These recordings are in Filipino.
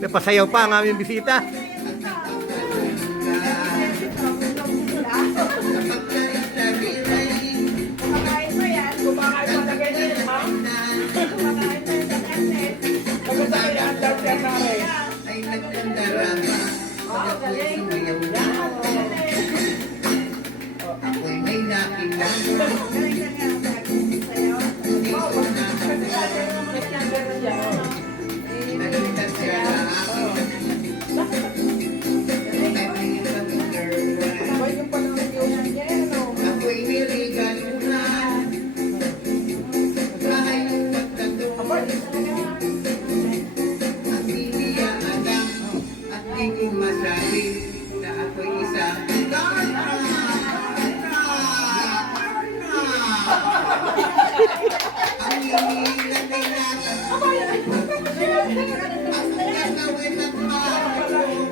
Napasayaw pa ang aming bisita.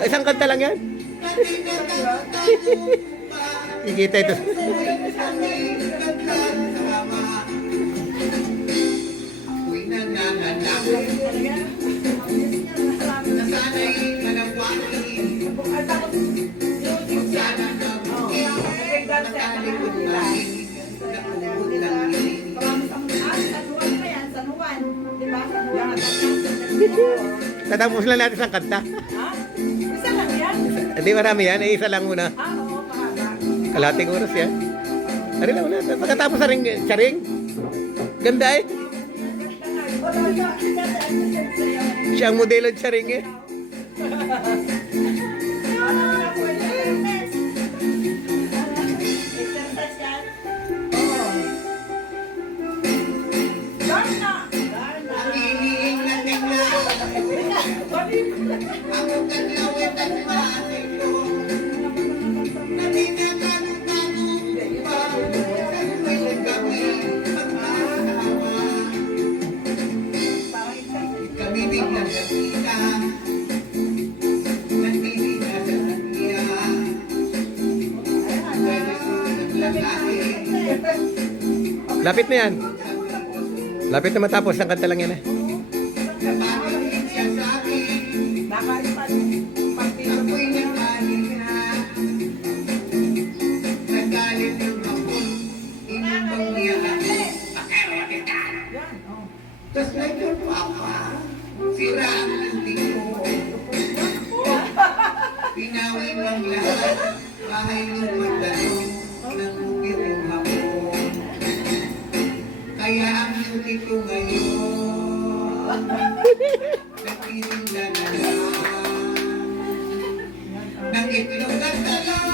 Isang kanta lang yan. Ikita ito. Tatapos lang natin isang kanta. Isa lang yan? Hindi marami yan, isa lang muna. Oo, mahaba. Kalating oras yan. Ano lang muna, pagkatapos sa ring, charing. Ganda eh. Siya ang modelo ng charing eh. Lapit na yan. Lapit na matapos. Ang kanta lang yan eh. Tapos naging papa, sira ang linting mo. Pinawi ng lahat, bahay ng magdalo, ng upirong hapon. Kaya ang beauty ko ngayon, nagtitinda na lang, ng itlog at talong.